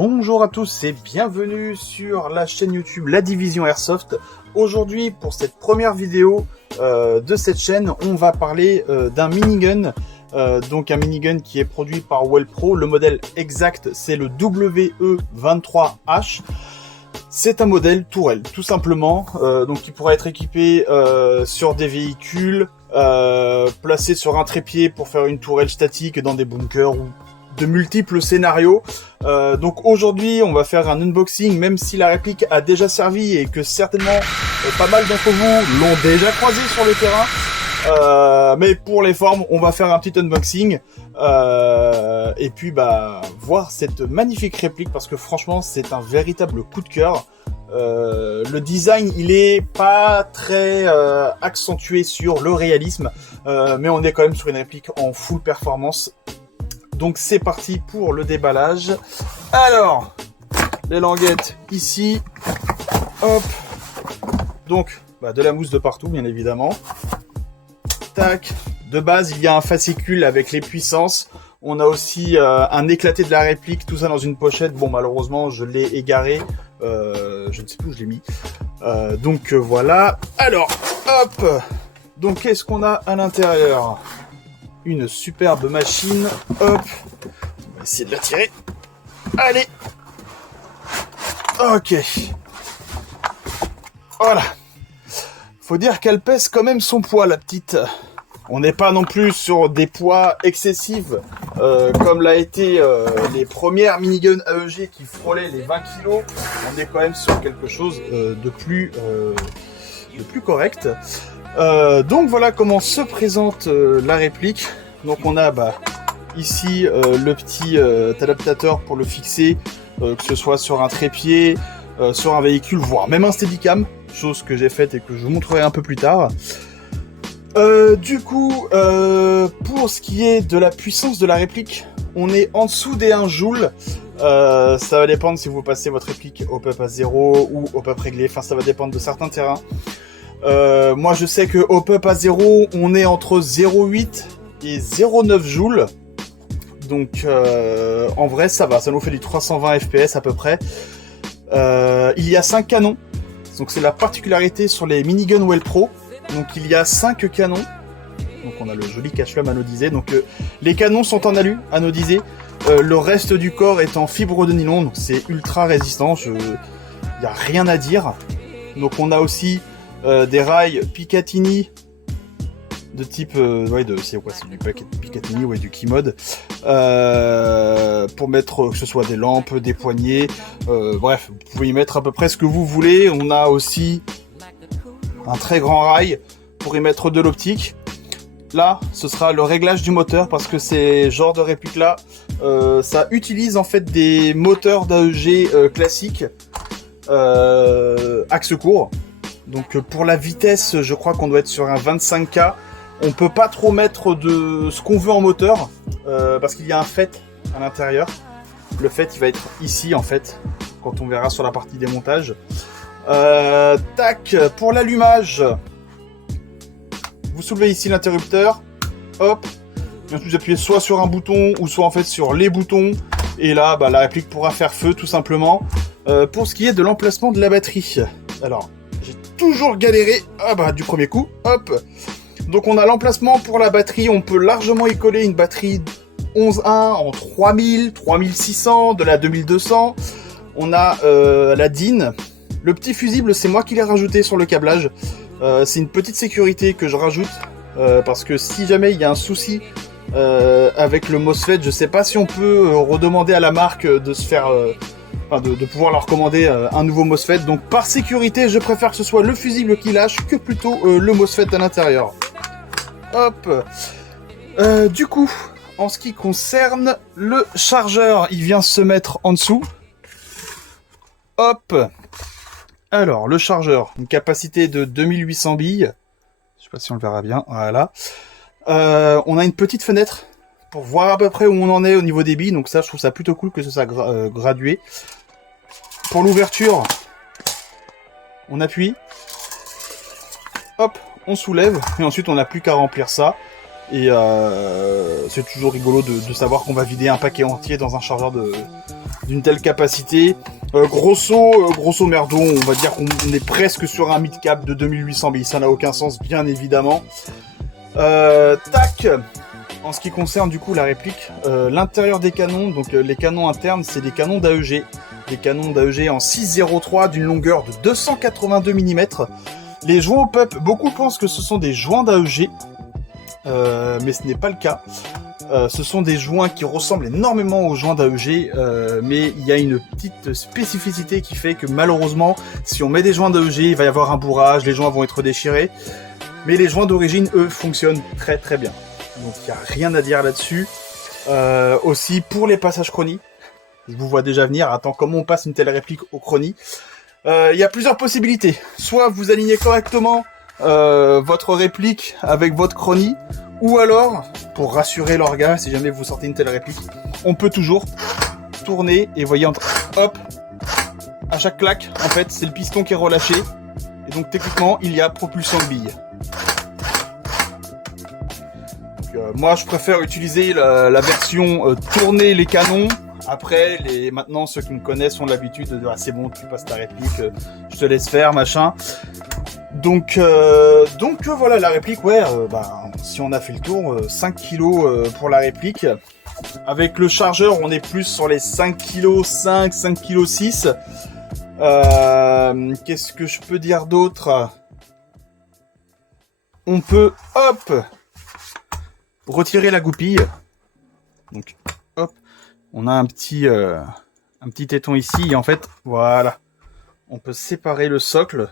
Bonjour à tous et bienvenue sur la chaîne YouTube La Division Airsoft. Aujourd'hui, pour cette première vidéo de cette chaîne, on va parler d'un minigun. Donc un minigun qui est produit par Wellpro. Le modèle exact, c'est le WE23H. C'est un modèle tourelle, tout simplement. Donc qui pourra être équipé sur des véhicules, placé sur un trépied pour faire une tourelle statique dans des bunkers ou de multiples scénarios. Donc aujourd'hui on va faire un unboxing, même si la réplique a déjà servi et que certainement pas mal d'entre vous l'ont déjà croisé sur le terrain. Mais pour les formes, on va faire un petit unboxing et puis voir cette magnifique réplique parce que franchement c'est un véritable coup de cœur. Le design il est pas très accentué sur le réalisme, mais on est quand même sur une réplique en full performance. Donc c'est parti pour le déballage. Alors, les languettes ici. Hop. Donc, de la mousse de partout, bien évidemment. Tac. De base, il y a un fascicule avec les puissances. On a aussi un éclaté de la réplique, tout ça dans une pochette. Bon, malheureusement, je l'ai égaré. Je ne sais plus où je l'ai mis. Donc voilà. Alors, hop. Donc, qu'est-ce qu'on a à l'intérieur ? Une superbe machine. Hop. On va essayer de la tirer. Allez. Ok. Voilà. Faut dire qu'elle pèse quand même son poids, la petite. On n'est pas non plus sur des poids excessifs, comme l'a été les premières miniguns AEG qui frôlaient les 20 kg. On est quand même sur quelque chose de plus correct. Donc voilà comment se présente la réplique. Donc on a ici le petit adaptateur pour le fixer, que ce soit sur un trépied, sur un véhicule, voire même un steadicam, chose que j'ai faite et que je vous montrerai un peu plus tard. Du coup, pour ce qui est de la puissance de la réplique, on est en dessous des 1 joule. Ça va dépendre si vous passez votre réplique au pop à 0 ou au pop réglé, enfin ça va dépendre de certains terrains. Moi je sais que au pop à 0 on est entre 0,8 et 0,9 joules. Donc en vrai ça va, ça nous fait du 320 fps à peu près. Il y a 5 canons. Donc c'est la particularité sur les miniguns Wellpro. Donc il y a 5 canons. Donc on a le joli cache-flamme anodisé. Donc les canons sont en alu anodisé. Le reste du corps est en fibre de nylon. Donc c'est ultra résistant. Il n'y a rien à dire. Donc on a aussi des rails Picatinny de type c'est du Picatinny, du Keymode, pour mettre que ce soit des lampes, des poignées, bref, vous pouvez y mettre à peu près ce que vous voulez. On a aussi un très grand rail pour y mettre de l'optique. Là, ce sera le réglage du moteur parce que ces genres de répliques là, ça utilise en fait des moteurs d'AEG classiques, axe court. Donc pour la vitesse, je crois qu'on doit être sur un 25K. On peut pas trop mettre de ce qu'on veut en moteur, parce qu'il y a un FET à l'intérieur. Le FET, il va être ici en fait, quand on verra sur la partie démontage. Tac, pour l'allumage, vous soulevez ici l'interrupteur. Hop, vous appuyez soit sur un bouton ou soit en fait sur les boutons. Et là, la réplique pourra faire feu tout simplement. Pour ce qui est de l'emplacement de la batterie, alors j'ai toujours galéré du premier coup. Hop. Donc on a l'emplacement pour la batterie, on peut largement y coller une batterie 11.1 en 3000, 3600, de la 2200. On a la DIN. Le petit fusible, c'est moi qui l'ai rajouté sur le câblage. C'est une petite sécurité que je rajoute, parce que si jamais il y a un souci avec le MOSFET, je sais pas si on peut redemander à la marque de se faire... de pouvoir leur commander un nouveau MOSFET. Donc par sécurité, je préfère que ce soit le fusible qui lâche que plutôt le MOSFET à l'intérieur. Hop. Du coup, en ce qui concerne le chargeur, il vient se mettre en dessous. Hop. Alors, le chargeur, une capacité de 2800 billes. Je sais pas si on le verra bien. Voilà. On a une petite fenêtre pour voir à peu près où on en est au niveau des billes. Donc ça, je trouve ça plutôt cool que ce soit gradué. Pour l'ouverture, on appuie. Hop, on soulève. Et ensuite, on n'a plus qu'à remplir ça. Et c'est toujours rigolo de savoir qu'on va vider un paquet entier dans un chargeur d'une telle capacité. Grosso merdo, on va dire qu'on est presque sur un mid-cap de 2800 billes. Ça n'a aucun sens, bien évidemment. Tac. En ce qui concerne du coup la réplique, l'intérieur des canons, donc les canons internes, c'est des canons d'AEG. Des canons d'AEG en 6,03 d'une longueur de 282 mm. Les joints au pup, beaucoup pensent que ce sont des joints d'AEG. Mais ce n'est pas le cas. Ce sont des joints qui ressemblent énormément aux joints d'AEG, mais il y a une petite spécificité qui fait que malheureusement, si on met des joints d'AEG, il va y avoir un bourrage, les joints vont être déchirés. Mais les joints d'origine, eux, fonctionnent très très bien. Donc il n'y a rien à dire là-dessus. Aussi, pour les passages chronie, je vous vois déjà venir. Attends, comment on passe une telle réplique au chronie? Il y a plusieurs possibilités. Soit vous alignez correctement votre réplique avec votre chronie, ou alors, pour rassurer l'orga, si jamais vous sortez une telle réplique, on peut toujours tourner et voyez, hop, à chaque claque, en fait, c'est le piston qui est relâché, et donc techniquement, il y a propulsion de billes. Donc, moi, je préfère utiliser la version tourner les canons. Après, maintenant, ceux qui me connaissent ont l'habitude de dire, ah, c'est bon, tu passes ta réplique, je te laisse faire, machin. Donc voilà, la réplique, ouais, si on a fait le tour, 5 kg pour la réplique. Avec le chargeur, on est plus sur les 5 kg 5 kg 6. Qu'est-ce que je peux dire d'autre? On peut, hop, retirer la goupille. Donc, hop, on a un petit téton ici, et en fait, voilà, on peut séparer le socle.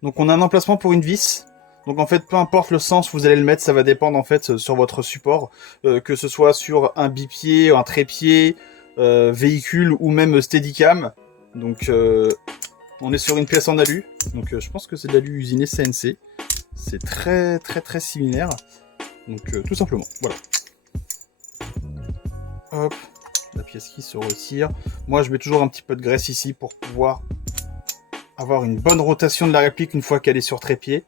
Donc on a un emplacement pour une vis. Donc en fait, peu importe le sens où vous allez le mettre, ça va dépendre en fait sur votre support, que ce soit sur un bipied, un trépied, véhicule ou même Steadicam. Donc on est sur une pièce en alu. Donc je pense que c'est de l'alu usiné CNC. C'est très très très similaire. Donc tout simplement, voilà. Hop, la pièce qui se retire. Moi je mets toujours un petit peu de graisse ici pour pouvoir avoir une bonne rotation de la réplique une fois qu'elle est sur trépied.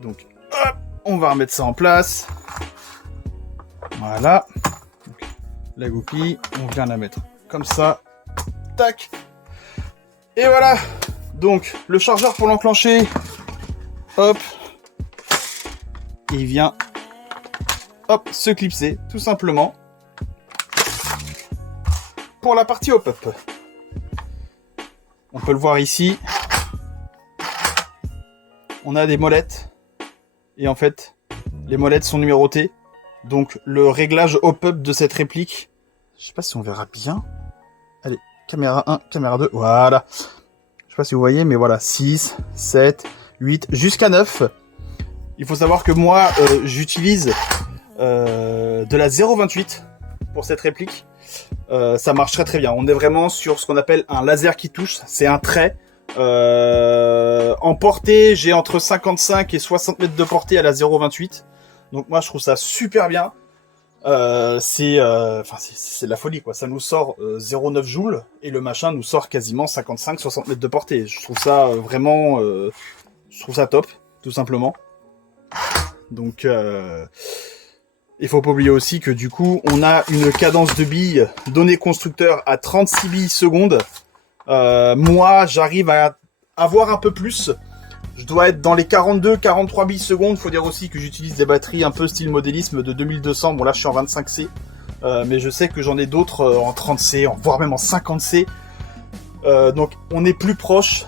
Donc, hop, on va remettre ça en place. Voilà. Donc, la goupille, on vient la mettre comme ça. Tac. Et voilà. Donc, le chargeur pour l'enclencher. Hop. Il vient, hop, se clipser, tout simplement. Pour la partie hop-up. On peut le voir ici. On a des molettes. Et en fait, les molettes sont numérotées. Donc le réglage hop-up de cette réplique, je sais pas si on verra bien. Allez, caméra 1, caméra 2, voilà. Je sais pas si vous voyez, mais voilà, 6, 7, 8, jusqu'à 9. Il faut savoir que moi, j'utilise de la 0,28 pour cette réplique. Ça marche très très bien. On est vraiment sur ce qu'on appelle un laser qui touche. C'est un trait. En portée, j'ai entre 55 et 60 mètres de portée à la 0,28. Donc moi, je trouve ça super bien. C'est de la folie, quoi. Ça nous sort 0,9 joules et le machin nous sort quasiment 55-60 mètres de portée. Je trouve ça vraiment... je trouve ça top, tout simplement. Donc... il faut pas oublier aussi que du coup, on a une cadence de billes donnée constructeur à 36 billes secondes. Moi, j'arrive à avoir un peu plus. Je dois être dans les 42-43 billes secondes. Faut dire aussi que j'utilise des batteries un peu style modélisme de 2200. Bon là, je suis en 25C. Mais je sais que j'en ai d'autres en 30C, voire même en 50C. Donc, on est plus proche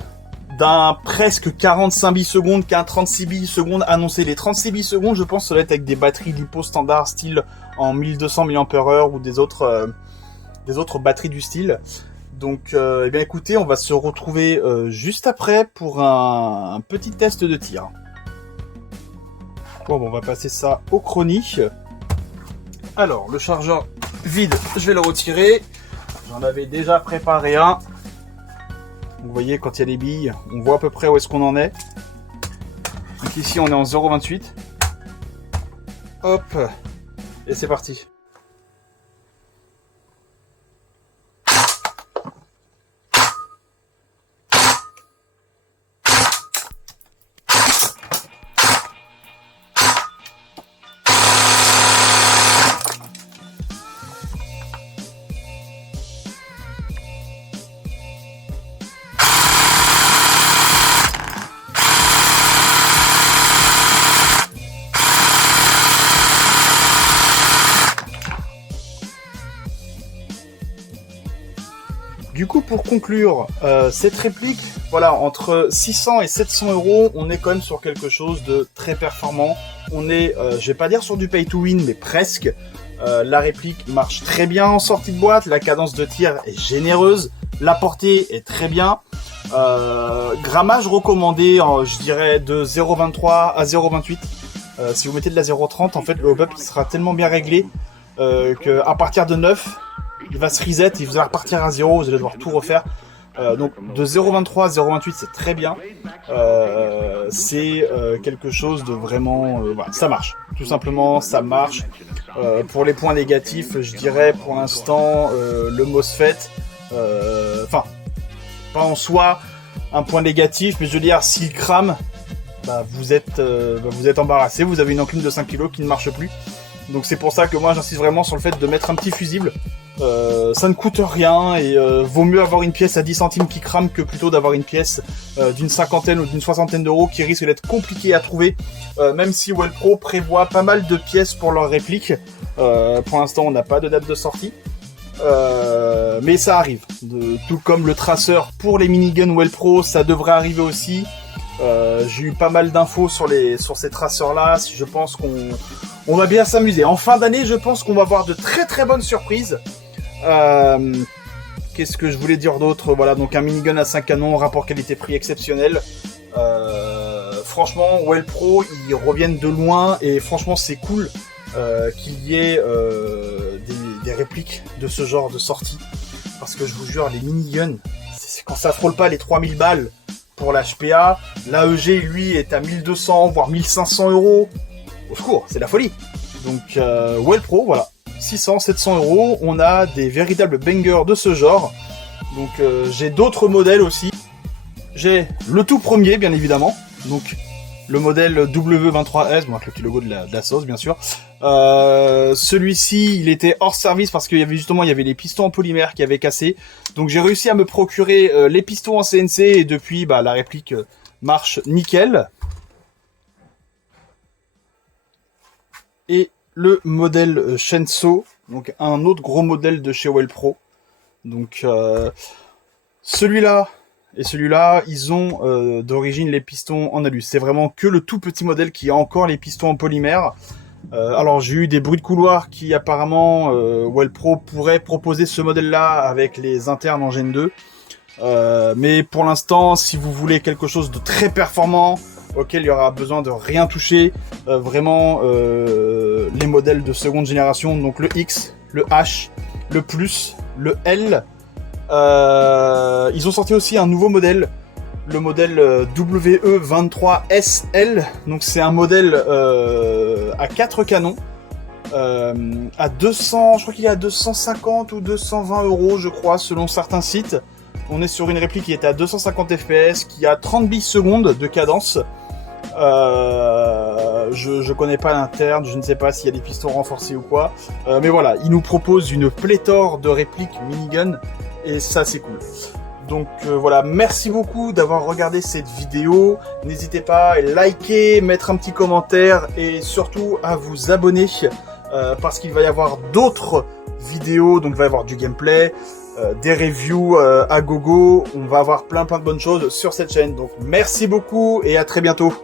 d'un presque 45 billes secondes qu'un 36 billes secondes annoncé. Les 36 billes secondes, je pense, ça doit être avec des batteries lipo standard style en 1200 mAh ou des autres batteries du style. Donc, eh bien écoutez, on va se retrouver juste après pour un petit test de tir. Bon, on va passer ça au chronique. Alors, le chargeur vide, je vais le retirer. J'en avais déjà préparé un. Vous voyez, quand il y a les billes, on voit à peu près où est-ce qu'on en est. Donc ici, on est en 0,28. Hop, et c'est parti. Du coup, pour conclure, cette réplique, voilà, entre 600 et 700 euros, on est quand même sur quelque chose de très performant. On est, je vais pas dire sur du pay to win, mais presque. La réplique marche très bien en sortie de boîte, la cadence de tir est généreuse, la portée est très bien. Grammage recommandé, je dirais, de 0,23 à 0,28. Si vous mettez de la 0,30, en fait, le hop-up sera tellement bien réglé qu'à partir de 9, il va se reset, et vous allez repartir à 0, vous allez devoir tout refaire. Donc de 0,23 à 0,28, c'est très bien. C'est quelque chose de vraiment... voilà, ça marche. Tout simplement, ça marche. Pour les points négatifs, je dirais pour l'instant le MOSFET. Enfin, pas en soi un point négatif, mais je veux dire, s'il crame, vous êtes embarrassé. Vous avez une enclume de 5 kg qui ne marche plus. Donc c'est pour ça que moi j'insiste vraiment sur le fait de mettre un petit fusible. Ça ne coûte rien et vaut mieux avoir une pièce à 10 centimes qui crame que plutôt d'avoir une pièce d'une cinquantaine ou d'une soixantaine d'euros qui risque d'être compliquée à trouver, même si Wellpro prévoit pas mal de pièces pour leur réplique. Pour l'instant on n'a pas de date de sortie, mais ça arrive. Tout comme le traceur pour les miniguns Wellpro, ça devrait arriver aussi. J'ai eu pas mal d'infos sur ces traceurs là. Je pense qu'on va bien s'amuser. En fin d'année, je pense qu'on va avoir de très très bonnes surprises. Qu'est-ce que je voulais dire d'autre? Voilà, donc un minigun à 5 canons, rapport qualité-prix exceptionnel. Franchement, Wellpro, ils reviennent de loin et franchement, c'est cool qu'il y ait des répliques de ce genre de sortie. Parce que je vous jure, les miniguns, c'est quand ça frôle pas les 3000 balles pour l'HPA, l'AEG, lui, est à 1200, voire 1500 euros. Au secours, c'est la folie. Donc, Wellpro, voilà. 600, 700 euros, on a des véritables bangers de ce genre. Donc j'ai d'autres modèles aussi. J'ai le tout premier, bien évidemment. Donc le modèle W23S, bon, avec le petit logo de la sauce, bien sûr. Celui-ci, il était hors service parce qu'il y avait les pistons en polymère qui avaient cassé. Donc j'ai réussi à me procurer les pistons en CNC et depuis, la réplique marche nickel. Et le modèle Shenso, donc un autre gros modèle de chez Wellpro. Donc celui-là et celui-là, ils ont d'origine les pistons en alu. C'est vraiment que le tout petit modèle qui a encore les pistons en polymère. Alors j'ai eu des bruits de couloir qui apparemment Wellpro pourrait proposer ce modèle-là avec les internes en Gen 2. Mais pour l'instant, si vous voulez quelque chose de très performant, auquel il y aura besoin de rien toucher, vraiment les modèles de seconde génération, donc le X, le H, le Plus, le L. Ils ont sorti aussi un nouveau modèle, le modèle WE23SL. Donc c'est un modèle à 4 canons, à 200, je crois qu'il est à 250 ou 220 euros, je crois, selon certains sites. On est sur une réplique qui est à 250 fps, qui a 30 billes secondes de cadence. Je connais pas l'interne, je ne sais pas s'il y a des pistons renforcés ou quoi. Mais voilà, ils nous proposent une pléthore de répliques minigun et ça c'est cool. Donc voilà, merci beaucoup d'avoir regardé cette vidéo. N'hésitez pas à liker, mettre un petit commentaire et surtout à vous abonner parce qu'il va y avoir d'autres vidéos, donc il va y avoir du gameplay, des reviews à gogo, on va avoir plein de bonnes choses sur cette chaîne. Donc merci beaucoup et à très bientôt.